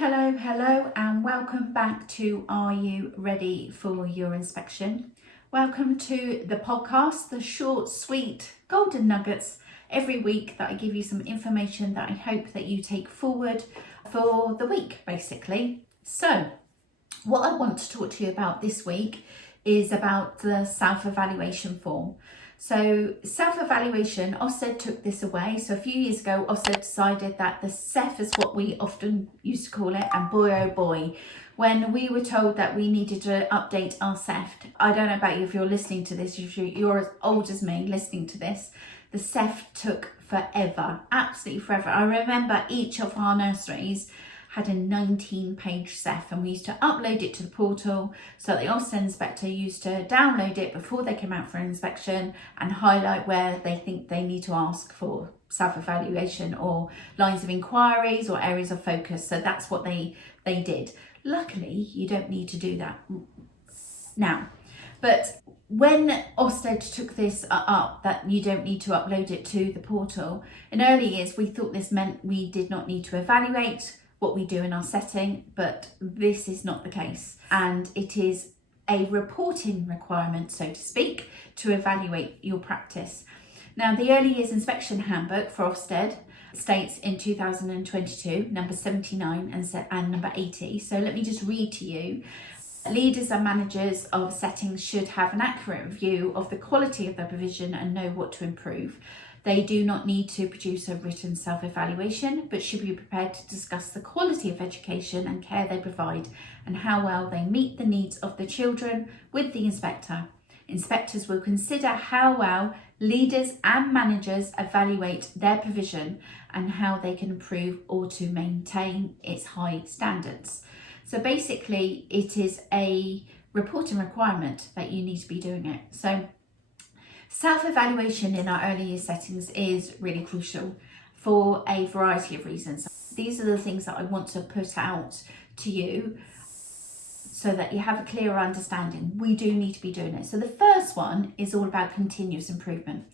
Hello, and welcome back to Are You Ready for Your Inspection? Welcome to the podcast, the short, sweet, golden nuggets every week that I give you some information that I hope that you take forward for the week, basically. So, what I want to talk to you about this week is about the self-evaluation form. So self-evaluation, Ofsted took this away. So a few years ago, Ofsted decided that the SEF is what we often used to call it, and boy oh boy, when we were told that we needed to update our SEF, I don't know about you if you're listening to this, if you're as old as me listening to this, the SEF took forever, absolutely forever. I remember each of our nurseries had a 19-page SEF, and we used to upload it to the portal so that the Ofsted inspector used to download it before they came out for an inspection and highlight where they think they need to ask for self-evaluation or lines of inquiries or areas of focus. So that's what they did. Luckily, you don't need to do that now. But when Ofsted took this up, that you don't need to upload it to the portal, in early years we thought this meant we did not need to evaluate what we do in our setting, but this is not the case, and it is a reporting requirement, so to speak, to evaluate your practice. Now, the Early Years Inspection Handbook for Ofsted states in 2022, number 79 and number 80. So let me just read to you. Leaders and managers of settings should have an accurate view of the quality of their provision and know what to improve. They do not need to produce a written self-evaluation, but should be prepared to discuss the quality of education and care they provide and how well they meet the needs of the children with the inspector. Inspectors will consider how well leaders and managers evaluate their provision and how they can improve or to maintain its high standards. So basically, it is a reporting requirement that you need to be doing it. So self-evaluation in our early year settings is really crucial for a variety of reasons. These are the things that I want to put out to you so that you have a clearer understanding. We do need to be doing it. So the first one is all about continuous improvement.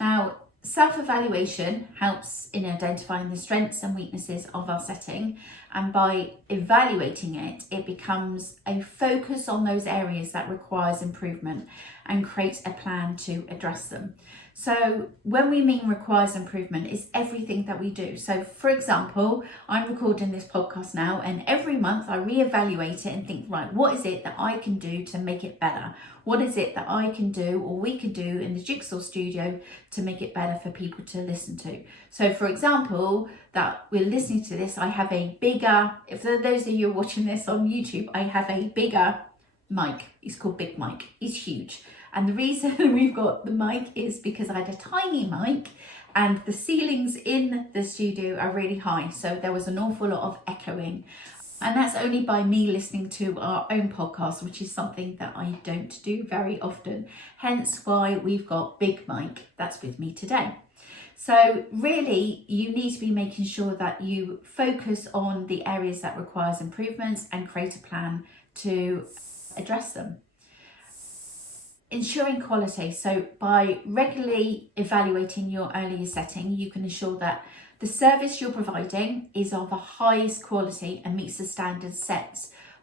Now, self-evaluation helps in identifying the strengths and weaknesses of our setting, and by evaluating it, it becomes a focus on those areas that requires improvement and create a plan to address them. So when we mean requires improvement, it's everything that we do. So for example, I'm recording this podcast now, and every month I reevaluate it and think, right, what is it that I can do to make it better? What is it that I can do or we can do in the Jigsaw studio to make it better for people to listen to? So for example, that we're listening to this, I have a bigger, if for those of you watching this on YouTube, I have a bigger mic. It's called Big Mic. It's huge. And the reason we've got the mic is because I had a tiny mic and the ceilings in the studio are really high. So there was an awful lot of echoing. And that's only by me listening to our own podcast, which is something that I don't do very often. Hence why we've got Big Mike that's with me today. So really, you need to be making sure that you focus on the areas that requires improvements and create a plan to address them. Ensuring quality. So by regularly evaluating your early year setting, you can ensure that the service you're providing is of the highest quality and meets the standards set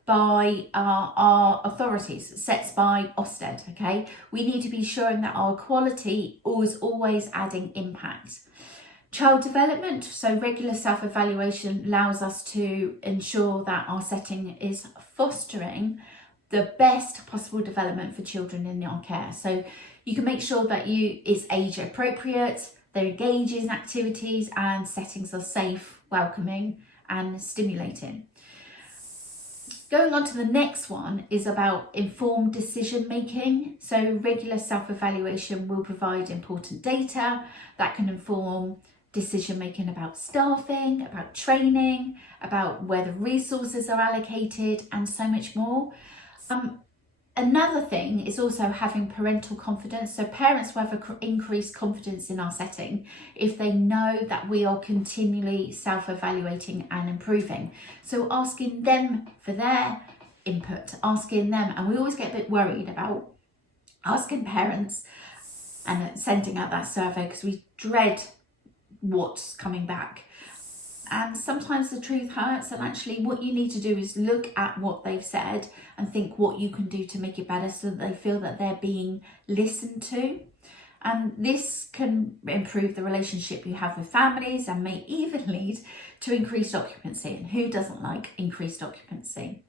by our authorities, set by Ofsted, okay? We need to be ensuring that our quality is always adding impact. Child development, so regular self-evaluation allows us to ensure that our setting is fostering the best possible development for children in our care. So you can make sure that it's age appropriate, they're engaging in activities and settings are safe, welcoming and stimulating. Going on to the next one is about informed decision making. So regular self-evaluation will provide important data that can inform decision making about staffing, about training, about where the resources are allocated and so much more. Another thing is also having parental confidence. So parents will have increased confidence in our setting if they know that we are continually self-evaluating and improving. So asking them for their input, asking them, and we always get a bit worried about asking parents and sending out that survey because we dread what's coming back. And sometimes the truth hurts, and actually what you need to do is look at what they've said and think what you can do to make it better so that they feel that they're being listened to. And this can improve the relationship you have with families and may even lead to increased occupancy. And who doesn't like increased occupancy?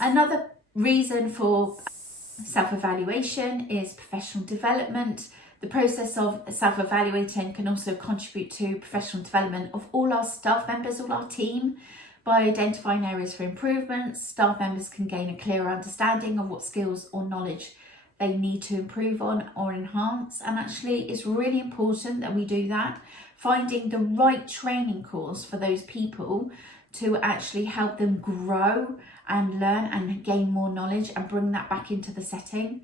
Another reason for self-evaluation is professional development. The process of self-evaluating can also contribute to professional development of all our staff members, all our team. By identifying areas for improvement, staff members can gain a clearer understanding of what skills or knowledge they need to improve on or enhance. And actually it's really important that we do that, finding the right training course for those people to actually help them grow and learn and gain more knowledge and bring that back into the setting.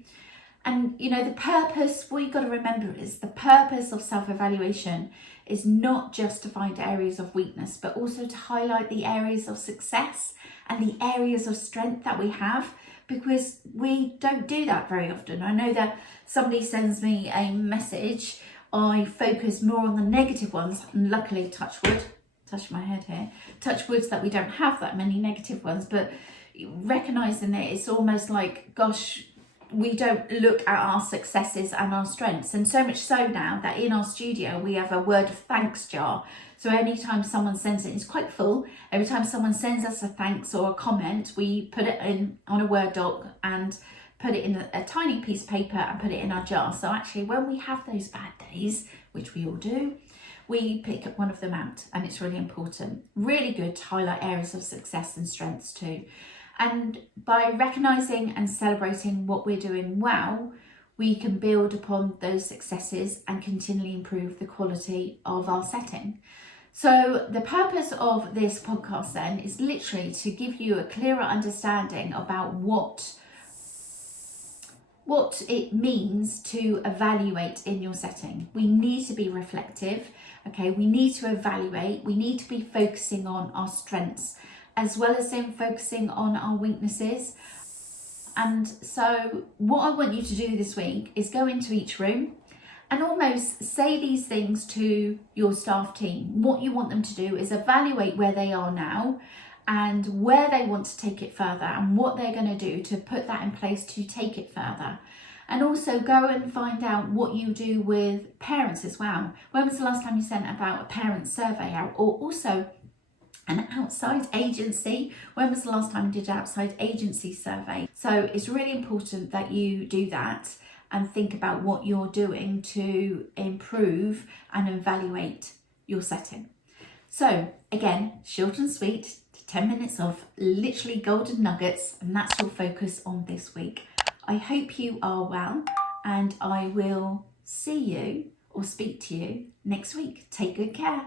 And you know, the purpose, what you've got to remember is the purpose of self-evaluation is not just to find areas of weakness, but also to highlight the areas of success and the areas of strength that we have, because we don't do that very often. I know that somebody sends me a message, I focus more on the negative ones, and luckily, touch wood, touch my head here, touch wood that we don't have that many negative ones, but recognizing it, it's almost like, gosh, we don't look at our successes and our strengths. And so much so now that in our studio we have a word of thanks jar. So anytime someone sends it, it's quite full. Every time someone sends us a thanks or a comment, we put it in on a Word doc and put it in a tiny piece of paper and put it in our jar. So actually when we have those bad days, which we all do, we pick up one of them out, and it's really important. Really good to highlight areas of success and strengths too. And by recognising and celebrating what we're doing well, we can build upon those successes and continually improve the quality of our setting. So the purpose of this podcast then is literally to give you a clearer understanding about what it means to evaluate in your setting. We need to be reflective, okay? We need to evaluate, we need to be focusing on our strengths as well as in focusing on our weaknesses. And so what I want you to do this week is go into each room and almost say these things to your staff team. What you want them to do is evaluate where they are now and where they want to take it further and what they're going to do to put that in place to take it further. And also go and find out what you do with parents as well. When was the last time you sent about a parent survey out? Or also an outside agency. When was the last time you did an outside agency survey? So it's really important that you do that and think about what you're doing to improve and evaluate your setting. So again, short and sweet, 10 minutes of literally golden nuggets, and that's your focus on this week. I hope you are well, and I will see you or speak to you next week. Take good care.